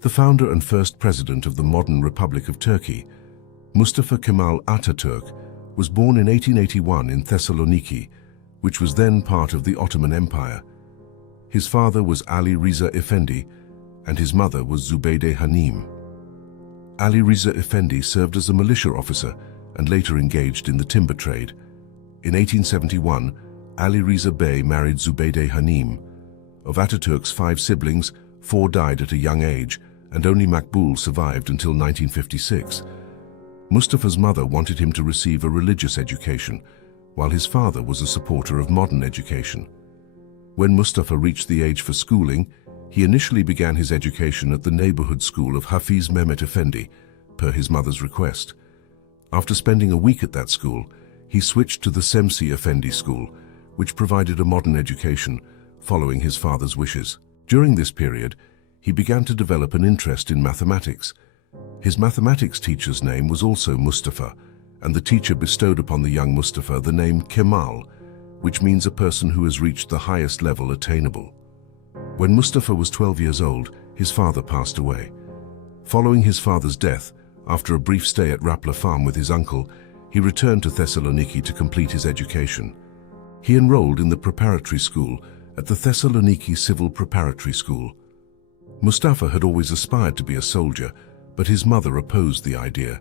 The founder and first president of the modern Republic of Turkey, Mustafa Kemal Atatürk, was born in 1881 in Thessaloniki, which was then part of the Ottoman Empire. His father was Ali Riza Effendi, and his mother was Zubeyde Hanim. Ali Riza Effendi served as a militia officer and later engaged in the timber trade. In 1871, Ali Riza Bey married Zubeyde Hanim. Of Atatürk's 5 siblings, 4 died at a young age, and only Makbul survived until 1956. Mustafa's mother wanted him to receive a religious education, while his father was a supporter of modern education. When Mustafa reached the age for schooling, he initially began his education at the neighborhood school of Hafiz Mehmet Effendi, per his mother's request. After spending a week at that school, he switched to the Semsi Effendi school, which provided a modern education, following his father's wishes. During this period, he began to develop an interest in mathematics. His mathematics teacher's name was also Mustafa, and the teacher bestowed upon the young Mustafa the name Kemal, which means a person who has reached the highest level attainable. When Mustafa was 12 years old, his father passed away. Following his father's death, after a brief stay at Rapla farm with his uncle, he returned to Thessaloniki to complete his education. He enrolled in the preparatory school at the Thessaloniki Civil Preparatory School. Mustafa had always aspired to be a soldier, but his mother opposed the idea.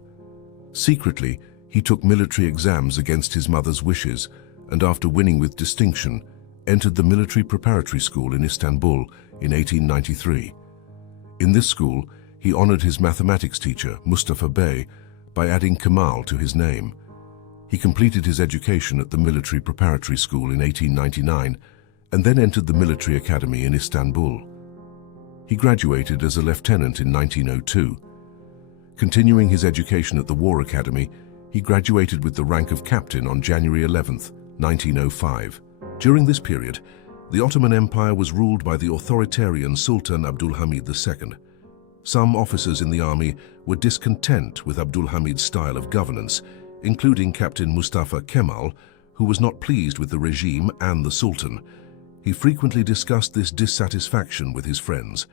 Secretly, he took military exams against his mother's wishes, and after winning with distinction, entered the military preparatory school in Istanbul in 1893. In this school, he honored his mathematics teacher, Mustafa Bey, by adding Kemal to his name. He completed his education at the military preparatory school in 1899 and then entered the military academy in Istanbul. He graduated as a lieutenant in 1902. Continuing his education at the War Academy, he graduated with the rank of captain on January 11, 1905. During this period, the Ottoman Empire was ruled by the authoritarian Sultan Abdülhamid II. Some officers in the army were discontent with Abdülhamid's style of governance, including Captain Mustafa Kemal, who was not pleased with the regime and the Sultan. He frequently discussed this dissatisfaction with his friends.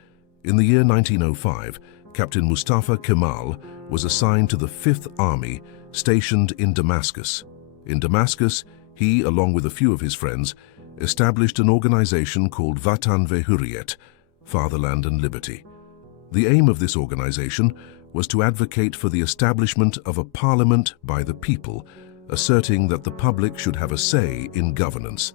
In the year 1905, Captain Mustafa Kemal was assigned to the 5th Army, stationed in Damascus. In Damascus, he, along with a few of his friends, established an organization called Vatan ve Hürriyet, Fatherland and Liberty. The aim of this organization was to advocate for the establishment of a parliament by the people, asserting that the public should have a say in governance.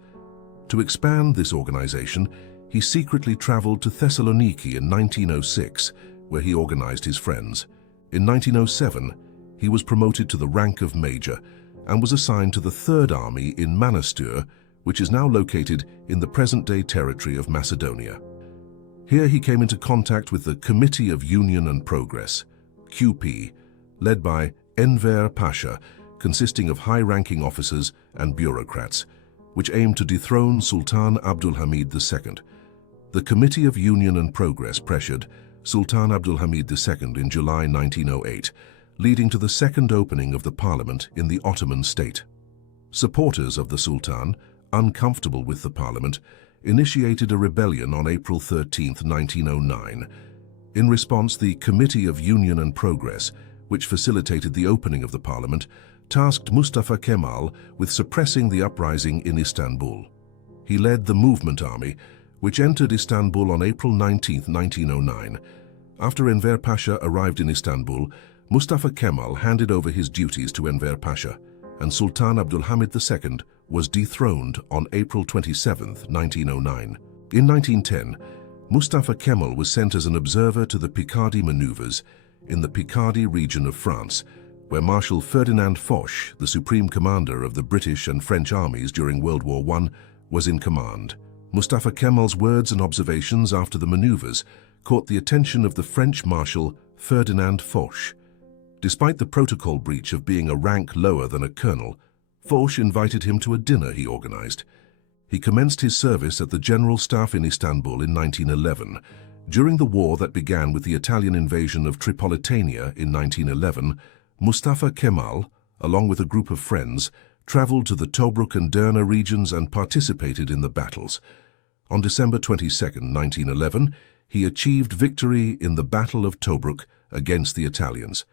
To expand this organization, he secretly traveled to Thessaloniki in 1906, where he organized his friends. In 1907, he was promoted to the rank of major and was assigned to the 3rd Army in Manastır, which is now located in the present-day territory of Macedonia. Here he came into contact with the Committee of Union and Progress, QP, led by Enver Pasha, consisting of high-ranking officers and bureaucrats, which aimed to dethrone Sultan Abdülhamid II. The Committee of Union and Progress pressured Sultan Abdülhamid II in July 1908, leading to the second opening of the parliament in the Ottoman state. Supporters of the Sultan, uncomfortable with the parliament, initiated a rebellion on April 13, 1909. In response, the Committee of Union and Progress, which facilitated the opening of the parliament, tasked Mustafa Kemal with suppressing the uprising in Istanbul. He led the Movement Army, which entered Istanbul on April 19, 1909. After Enver Pasha arrived in Istanbul, Mustafa Kemal handed over his duties to Enver Pasha, and Sultan Abdülhamid II was dethroned on April 27, 1909. In 1910, Mustafa Kemal was sent as an observer to the Picardy maneuvers in the Picardy region of France, where Marshal Ferdinand Foch, the supreme commander of the British and French armies during World War I, was in command. Mustafa Kemal's words and observations after the maneuvers caught the attention of the French Marshal Ferdinand Foch. Despite the protocol breach of being a rank lower than a colonel, Foch invited him to a dinner he organized. He commenced his service at the General Staff in Istanbul in 1911. During the war that began with the Italian invasion of Tripolitania in 1911, Mustafa Kemal, along with a group of friends, traveled to the Tobruk and Derna regions and participated in the battles. On December 22, 1911, he achieved victory in the Battle of Tobruk against the Italians.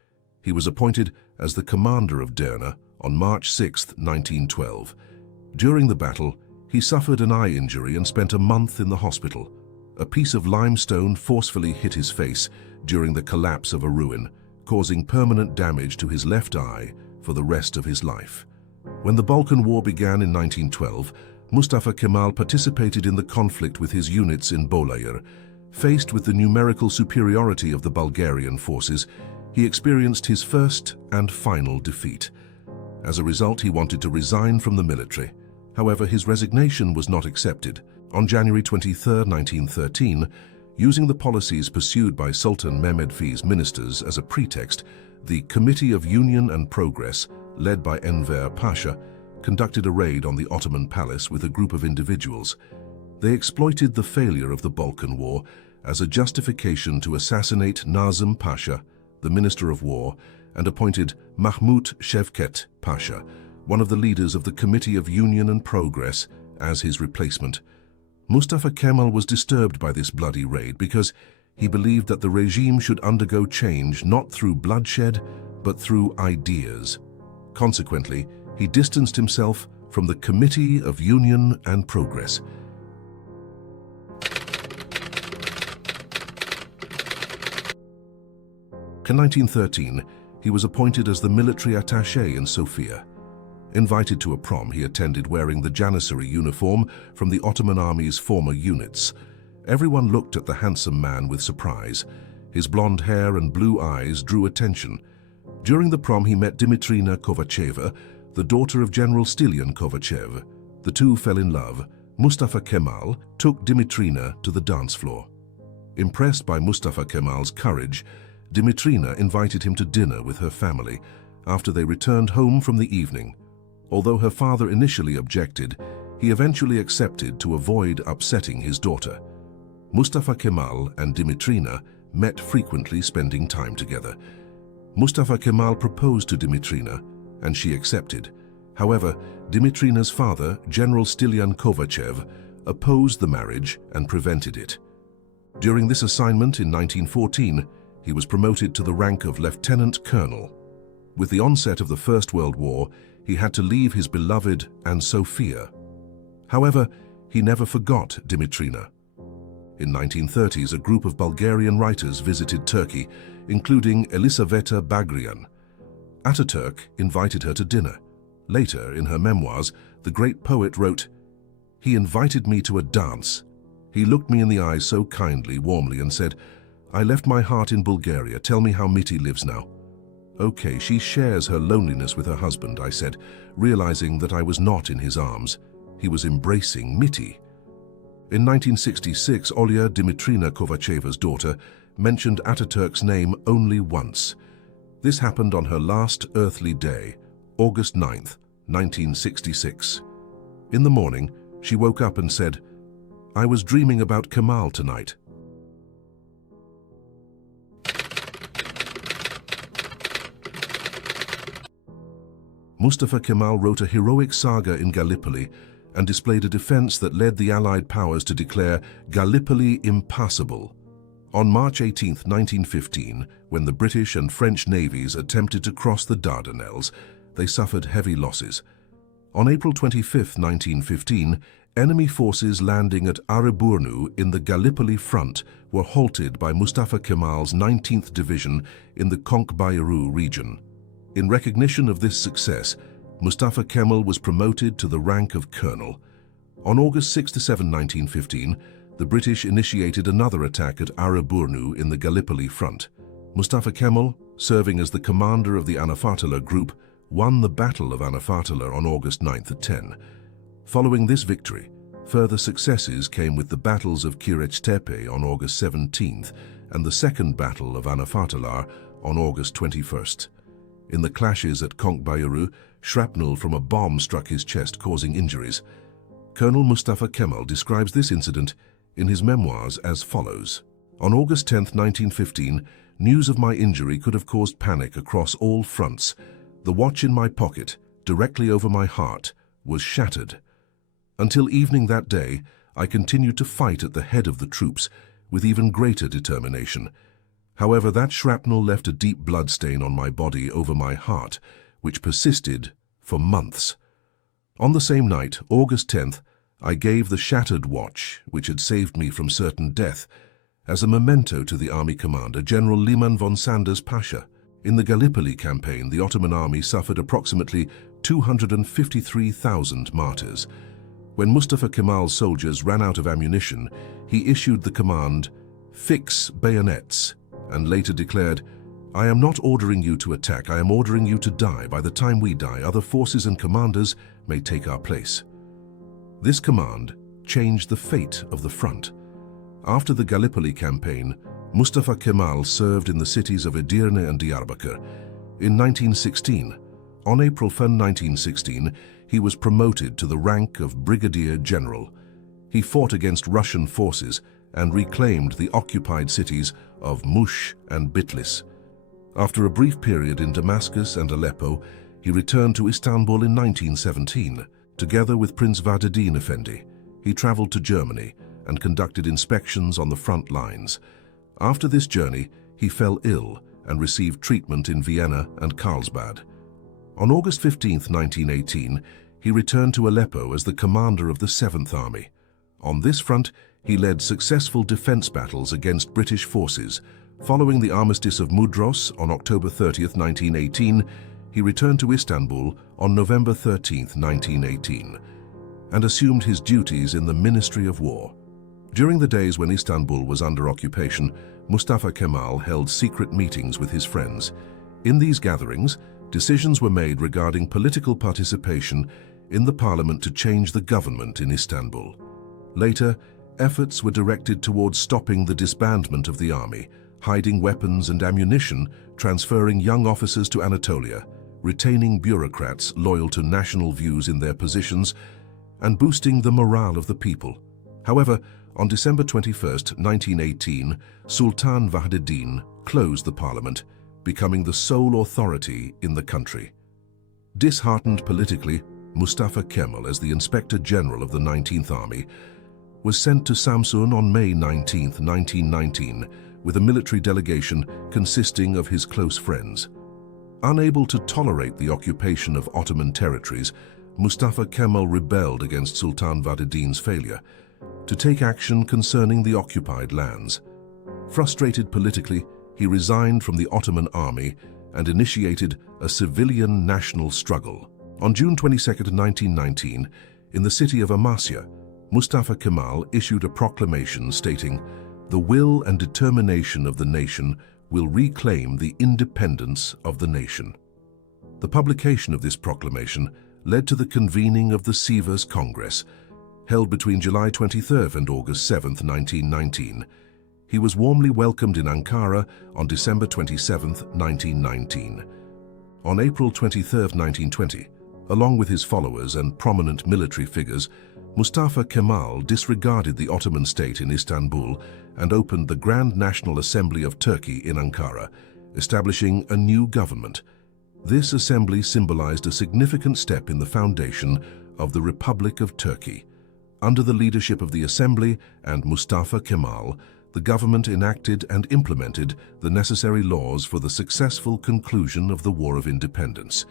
He was appointed as the commander of Derna on March 6, 1912. During the battle, he suffered an eye injury and spent a month in the hospital. A piece of limestone forcefully hit his face during the collapse of a ruin, causing permanent damage to his left eye for the rest of his life. When the Balkan War began in 1912, Mustafa Kemal participated in the conflict with his units in Bolayır. Faced with the numerical superiority of the Bulgarian forces, he experienced his first and final defeat. As a result, he wanted to resign from the military. However, his resignation was not accepted. On January 23, 1913, using the policies pursued by Sultan Mehmed V's ministers as a pretext, the Committee of Union and Progress, led by Enver Pasha, conducted a raid on the Ottoman palace with a group of individuals. They exploited the failure of the Balkan War as a justification to assassinate Nazım Pasha, the Minister of War, and appointed Mahmut Şevket Pasha, one of the leaders of the Committee of Union and Progress, as his replacement. Mustafa Kemal was disturbed by this bloody raid because he believed that the regime should undergo change not through bloodshed, but through ideas. Consequently, he distanced himself from the Committee of Union and Progress. In 1913, he was appointed as the military attaché in Sofia. Invited to a prom, he attended wearing the Janissary uniform from the Ottoman army's former units. Everyone looked at the handsome man with surprise. His blonde hair and blue eyes drew attention. During the prom, he met Dimitrina Kovacheva, the daughter of General Stilian Kovachev. The two fell in love. Mustafa Kemal took Dimitrina to the dance floor. Impressed by Mustafa Kemal's courage, Dimitrina invited him to dinner with her family after they returned home from the evening. Although her father initially objected, he eventually accepted to avoid upsetting his daughter. Mustafa Kemal and Dimitrina met frequently, spending time together. Mustafa Kemal proposed to Dimitrina, and she accepted. However, Dimitrina's father, General Stilian Kovachev, opposed the marriage and prevented it. During this assignment in 1914, he was promoted to the rank of lieutenant colonel. With the onset of the First World War, he had to leave his beloved and Sofia. However, he never forgot Dimitrina. In 1930s, a group of Bulgarian writers visited Turkey, including Elisaveta Bagrian. Ataturk invited her to dinner. Later, in her memoirs, the great poet wrote, "He invited me to a dance. He looked me in the eyes so kindly, warmly, and said, 'I left my heart in Bulgaria. Tell me how Miti lives now.' 'Okay, she shares her loneliness with her husband,' I said, realizing that I was not in his arms. He was embracing Miti." In 1966, Olya Dimitrina Kovacheva's daughter mentioned Ataturk's name only once. This happened on her last earthly day, August 9, 1966. In the morning, she woke up and said, "I was dreaming about Kemal tonight." Mustafa Kemal wrote a heroic saga in Gallipoli and displayed a defense that led the Allied powers to declare Gallipoli impassable. On March 18, 1915, when the British and French navies attempted to cross the Dardanelles, they suffered heavy losses. On April 25, 1915, enemy forces landing at Arăburnu in the Gallipoli front were halted by Mustafa Kemal's 19th Division in the Conk-Bayırı region. In recognition of this success, Mustafa Kemal was promoted to the rank of colonel. On August 6–7, 1915, the British initiated another attack at Arăburnu in the Gallipoli front. Mustafa Kemal, serving as the commander of the Anafartalar Group, won the Battle of Anafartalar on August 9 at 10. Following this victory, further successes came with the battles of Kireçtepe on August 17th and the Second Battle of Anafartalar on August 21st. In the clashes at Conk-Bayırı, shrapnel from a bomb struck his chest, causing injuries. Colonel Mustafa Kemal describes this incident in his memoirs as follows. On August 10, 1915, news of my injury could have caused panic across all fronts. The watch in my pocket, directly over my heart, was shattered. Until evening that day, I continued to fight at the head of the troops, with even greater determination. However, that shrapnel left a deep bloodstain on my body over my heart, which persisted for months. On the same night, August 10th, I gave the shattered watch, which had saved me from certain death, as a memento to the army commander, General Liman von Sanders Pasha. In the Gallipoli campaign, the Ottoman army suffered approximately 253,000 martyrs. When Mustafa Kemal's soldiers ran out of ammunition, he issued the command, "Fix bayonets," and later declared, "I am not ordering you to attack, I am ordering you to die. By the time we die, other forces and commanders may take our place." This command changed the fate of the front. After the Gallipoli campaign, Mustafa Kemal served in the cities of Edirne and Diyarbakir. In 1916, on April 1, 1916, he was promoted to the rank of Brigadier General. He fought against Russian forces and reclaimed the occupied cities of Mush and Bitlis. After a brief period in Damascus and Aleppo, he returned to Istanbul in 1917. Together with Prince Vahdettin Effendi, he traveled to Germany and conducted inspections on the front lines. After this journey, he fell ill and received treatment in Vienna and Carlsbad. On August 15, 1918, he returned to Aleppo as the commander of the 7th Army. On this front, he led successful defense battles against British forces. Following the Armistice of Mudros on October 30, 1918, he returned to Istanbul on November 13, 1918, and assumed his duties in the Ministry of War. During the days when Istanbul was under occupation, Mustafa Kemal held secret meetings with his friends. In these gatherings, decisions were made regarding political participation in the parliament to change the government in Istanbul. Later, efforts were directed towards stopping the disbandment of the army, hiding weapons and ammunition, transferring young officers to Anatolia, retaining bureaucrats loyal to national views in their positions, and boosting the morale of the people. However, on December 21, 1918, Sultan Vahdettin closed the parliament, becoming the sole authority in the country. Disheartened politically, Mustafa Kemal, as the Inspector General of the 19th Army, was sent to Samsun on May 19, 1919, with a military delegation consisting of his close friends. Unable to tolerate the occupation of Ottoman territories, Mustafa Kemal rebelled against Sultan Vahdettin's failure to take action concerning the occupied lands. Frustrated politically, he resigned from the Ottoman army and initiated a civilian national struggle. On June 22, 1919, in the city of Amasya, Mustafa Kemal issued a proclamation stating, "The will and determination of the nation will reclaim the independence of the nation." The publication of this proclamation led to the convening of the Sivas Congress, held between July 23 and August 7, 1919. He was warmly welcomed in Ankara on December 27, 1919. On April 23, 1920, along with his followers and prominent military figures, Mustafa Kemal disregarded the Ottoman state in Istanbul and opened the Grand National Assembly of Turkey in Ankara, establishing a new government. This assembly symbolized a significant step in the foundation of the Republic of Turkey. Under the leadership of the assembly and Mustafa Kemal, the government enacted and implemented the necessary laws for the successful conclusion of the War of Independence.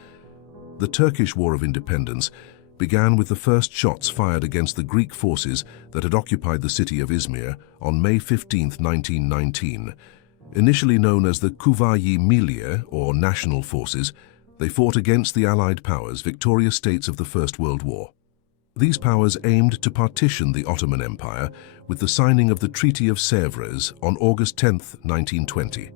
The Turkish War of Independence began with the first shots fired against the Greek forces that had occupied the city of Izmir on May 15, 1919. Initially known as the Kuvayi Milliye, or National Forces, they fought against the Allied powers, victorious states of the First World War. These powers aimed to partition the Ottoman Empire with the signing of the Treaty of Sèvres on August 10, 1920.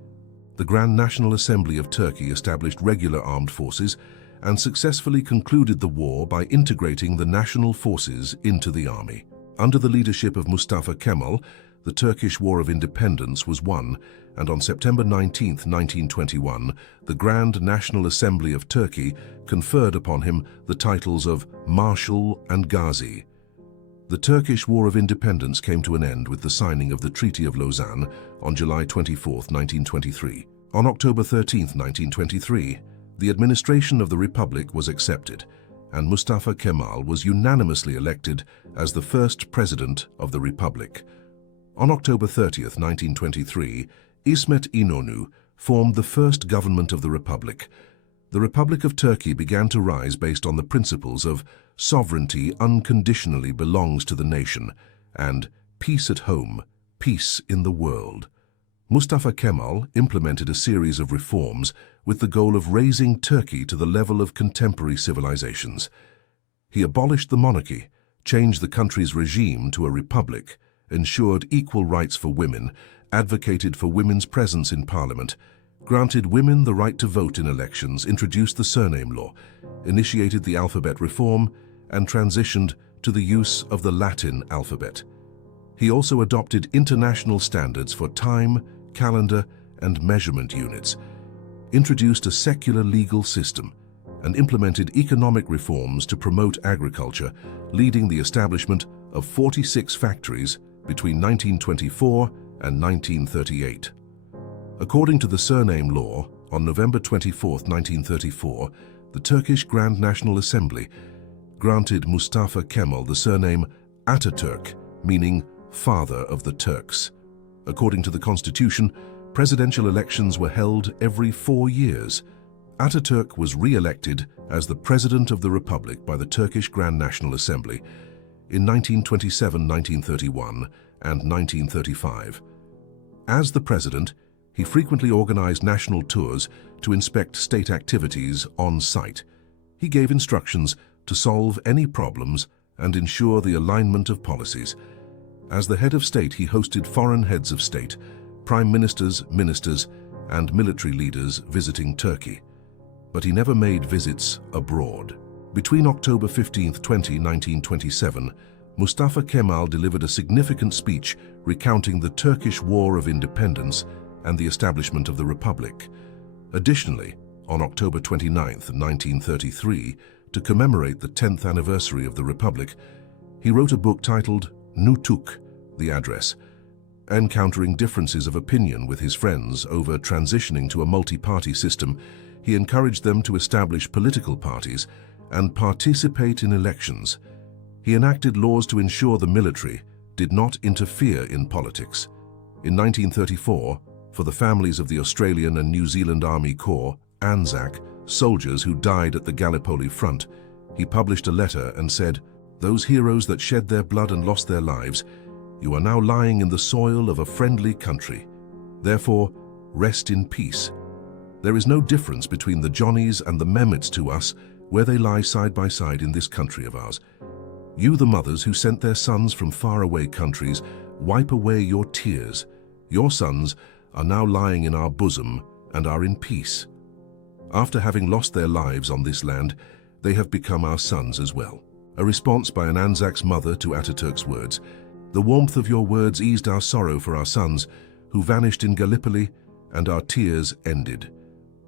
The Grand National Assembly of Turkey established regular armed forces and successfully concluded the war by integrating the national forces into the army. Under the leadership of Mustafa Kemal, the Turkish War of Independence was won, and on September 19, 1921, the Grand National Assembly of Turkey conferred upon him the titles of Marshal and Ghazi. The Turkish War of Independence came to an end with the signing of the Treaty of Lausanne on July 24, 1923. On October 13, 1923, the administration of the Republic was accepted, and Mustafa Kemal was unanimously elected as the first president of the Republic. On October 30th, 1923, İsmet İnönü formed the first government of the Republic. The Republic of Turkey began to rise based on the principles of sovereignty unconditionally belongs to the nation and peace at home, peace in the world. Mustafa Kemal implemented a series of reforms with the goal of raising Turkey to the level of contemporary civilizations. He abolished the monarchy, changed the country's regime to a republic, ensured equal rights for women, advocated for women's presence in parliament, granted women the right to vote in elections, introduced the surname law, initiated the alphabet reform, and transitioned to the use of the Latin alphabet. He also adopted international standards for time, calendar, and measurement units, introduced a secular legal system, and implemented economic reforms to promote agriculture, leading the establishment of 46 factories between 1924 and 1938. According to the surname law, on November 24, 1934, the Turkish Grand National Assembly granted Mustafa Kemal the surname Atatürk, meaning Father of the Turks. According to the constitution, presidential elections were held every 4 years. Atatürk was re-elected as the President of the Republic by the Turkish Grand National Assembly in 1927, 1931, and 1935. As the President, he frequently organized national tours to inspect state activities on site. He gave instructions to solve any problems and ensure the alignment of policies. As the head of state, he hosted foreign heads of state, prime ministers, ministers, and military leaders visiting Turkey. But he never made visits abroad. Between October 15, 1927, Mustafa Kemal delivered a significant speech recounting the Turkish War of Independence and the establishment of the Republic. Additionally, on October 29, 1933, to commemorate the 10th anniversary of the Republic, he wrote a book titled Nutuk, the Address. Encountering differences of opinion with his friends over transitioning to a multi-party system, he encouraged them to establish political parties and participate in elections. He enacted laws to ensure the military did not interfere in politics. In 1934, for the families of the Australian and New Zealand Army Corps, ANZAC, soldiers who died at the Gallipoli front, he published a letter and said, "Those heroes that shed their blood and lost their lives, you are now lying in the soil of a friendly country. Therefore, rest in peace. There is no difference between the Johnnies and the Mehmets to us where they lie side by side in this country of ours. You, the mothers who sent their sons from faraway countries, wipe away your tears. Your sons are now lying in our bosom and are in peace. After having lost their lives on this land, they have become our sons as well." A response by an Anzac's mother to Atatürk's words, "The warmth of your words eased our sorrow for our sons, who vanished in Gallipoli, and our tears ended.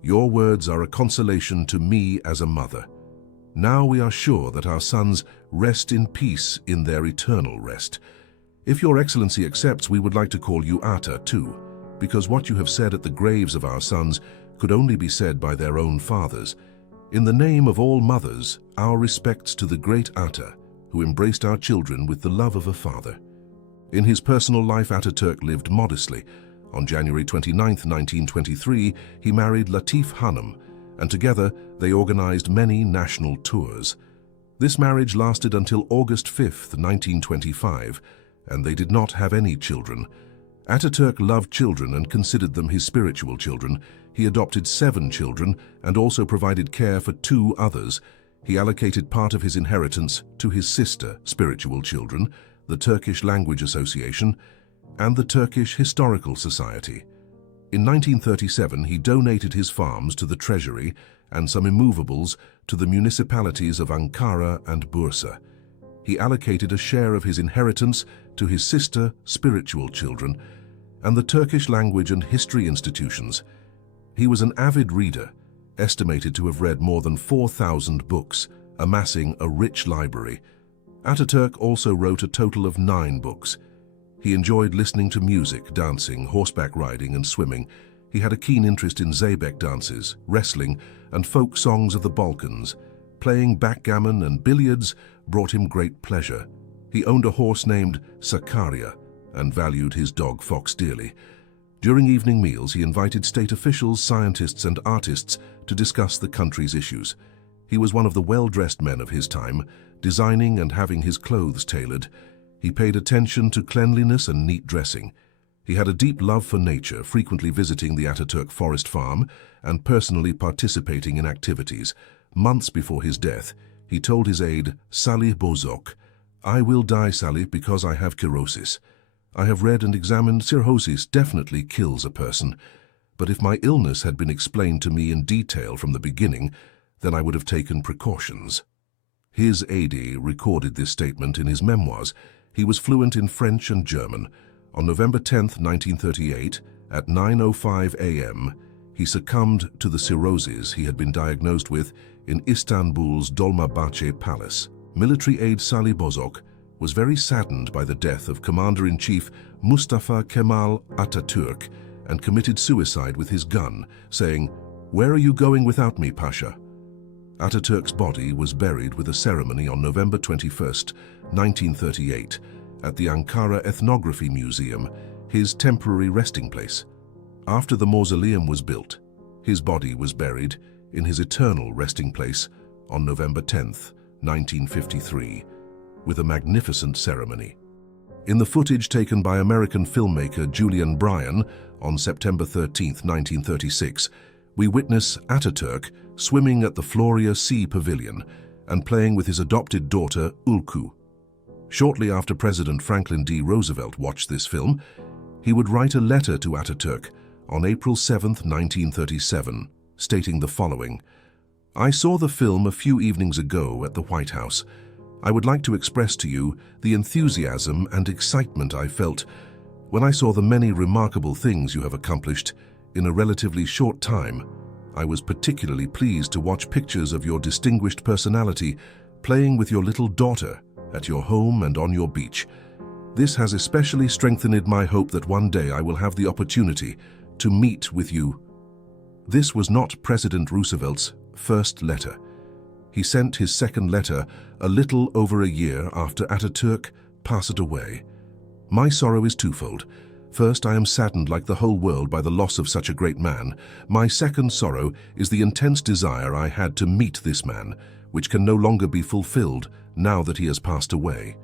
Your words are a consolation to me as a mother. Now we are sure that our sons rest in peace in their eternal rest. If your excellency accepts, we would like to call you Ata too, because what you have said at the graves of our sons could only be said by their own fathers. In the name of all mothers, our respects to the great Ata, who embraced our children with the love of a father." In his personal life, Atatürk lived modestly. On January 29, 1923, he married Latif Hanım, and together they organized many national tours. This marriage lasted until August 5, 1925, and they did not have any children. Atatürk loved children and considered them his spiritual children. He adopted 7 children and also provided care for 2 others. He allocated part of his inheritance to his sister spiritual children, the Turkish Language Association, and the Turkish Historical Society. In 1937, he donated his farms to the treasury and some immovables to the municipalities of Ankara and Bursa. He allocated a share of his inheritance to his sister spiritual children and the Turkish language and history institutions. He was an avid reader, estimated to have read more than 4,000 books, amassing a rich library. Atatürk also wrote a total of 9 books. He enjoyed listening to music, dancing, horseback riding, and swimming. He had a keen interest in Zeybek dances, wrestling, and folk songs of the Balkans. Playing backgammon and billiards brought him great pleasure. He owned a horse named Sakarya, and valued his dog Fox dearly. During evening meals, he invited state officials, scientists, and artists to discuss the country's issues. He was one of the well-dressed men of his time, designing and having his clothes tailored. He paid attention to cleanliness and neat dressing. He had a deep love for nature, frequently visiting the Ataturk forest farm and personally participating in activities. Months before his death, he told his aide, Salih Bozok, "I will die, Salih, because I have cirrhosis. I have read and examined. Cirrhosis definitely kills a person. But if my illness had been explained to me in detail from the beginning, then I would have taken precautions." His aide recorded this statement in his memoirs. He was fluent in French and German. On November 10, 1938, at 9:05 a.m., he succumbed to the cirrhosis he had been diagnosed with in Istanbul's Dolmabahce Palace. Military aide Salih Bozok was very saddened by the death of Commander-in-Chief Mustafa Kemal Atatürk and committed suicide with his gun, saying, "Where are you going without me, Pasha?" Atatürk's body was buried with a ceremony on November 21, 1938, at the Ankara Ethnography Museum, his temporary resting place. After the mausoleum was built, his body was buried in his eternal resting place on November 10, 1953, with a magnificent ceremony. In the footage taken by American filmmaker Julian Bryan on September 13, 1936, we witness Atatürk swimming at the Floria Sea Pavilion and playing with his adopted daughter, Ulku. Shortly after President Franklin D. Roosevelt watched this film, he would write a letter to Atatürk on April 7, 1937, stating the following: "I saw the film a few evenings ago at the White House. I would like to express to you the enthusiasm and excitement I felt when I saw the many remarkable things you have accomplished in a relatively short time. I was particularly pleased to watch pictures of your distinguished personality playing with your little daughter at your home and on your beach. This has especially strengthened my hope that one day I will have the opportunity to meet with you." This was not President Roosevelt's first letter. He sent his second letter a little over a year after Atatürk passed away. "My sorrow is twofold. First, I am saddened like the whole world by the loss of such a great man. My second sorrow is the intense desire I had to meet this man, which can no longer be fulfilled now that he has passed away."